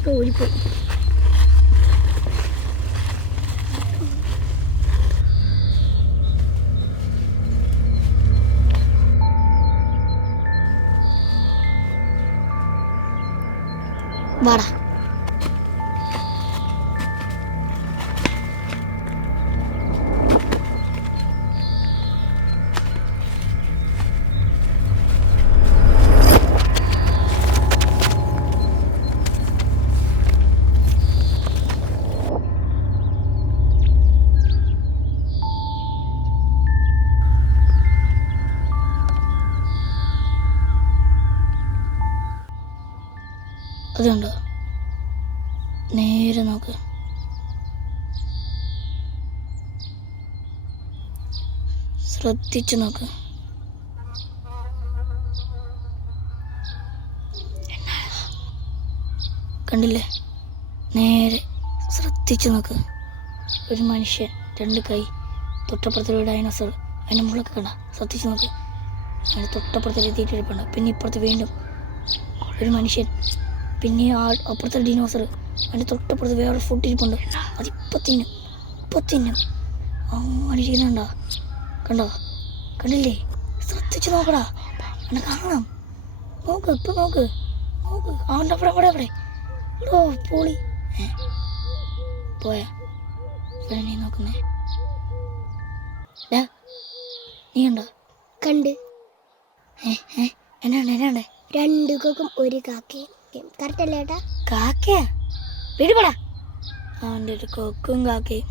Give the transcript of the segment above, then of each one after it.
കാക്ക ഓടിപ്പോയി. വാടാ. അതുണ്ടോ, നേരെ നോക്ക്. ശ്രദ്ധിച്ചു നോക്ക്. കണ്ടില്ലേ? നേരെ ശ്രദ്ധിച്ചു നോക്ക്. ഒരു മനുഷ്യൻ, 2 കൈ, തൊട്ടപ്പുറത്തൊരു ഡൈനോസർ, അതിൻ്റെ മുകളിലൊക്കെ കണ്ട. ശ്രദ്ധിച്ചു നോക്ക്. അതിന് തൊട്ടപ്പുറത്ത് എത്തിയിട്ടിരിപ്പുണ്ട്. പിന്നെ ഇപ്പുറത്ത് വീണ്ടും ഒരു മനുഷ്യൻ, പിന്നെ അപ്പുറത്തെ ഡിനോസർ, അതിൻ്റെ തൊട്ടപ്പുറത്ത് വേറെ ഫുഡ് ഇരിപ്പുണ്ട്. അതിപ്പോൾ തിന്നും. അങ്ങനെ ചെയ്യുന്നുണ്ടോ? കണ്ടില്ലേ? ശ്രദ്ധിച്ച് നോക്കടാ, എന്നെ കാണാം. നോക്ക്, ഇപ്പം നോക്ക്. അവൻ്റെ അവിടെ ഓ പോളി പോയാ നീ നോക്കുന്നേ? നീ ഉണ്ടോ? കണ്ട്. എന്നാണ്ട് 2 കൊക്കും 1 കാക്കയും. കറക്റ്റ് അല്ലേ ഏട്ടാ? കാക്കയാ? വീടുപടാ. അവൻ്റെ ഒരു കൊക്കും കാക്കയും.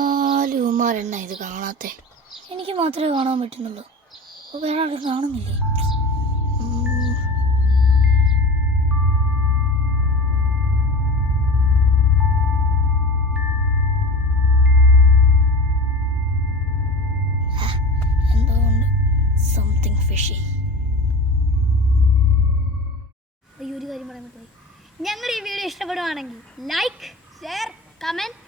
4 ഉമാരെണ്ണ ഇത് കാണാത്തെ? എനിക്ക് മാത്രമേ കാണാൻ പറ്റുന്നുള്ളൂ. അപ്പോൾ വേറെ ആരും കാണുന്നില്ലേ? എന്തുകൊണ്ട് സംതിങ് ഫിഷി. ഒരു കാര്യം പറയാൻ പറ്റുമോ? ഞങ്ങളുടെ ഈ വീഡിയോ ഇഷ്ടപ്പെടുവാണെങ്കിൽ ലൈക്ക്, ഷെയർ, കമൻറ്റ്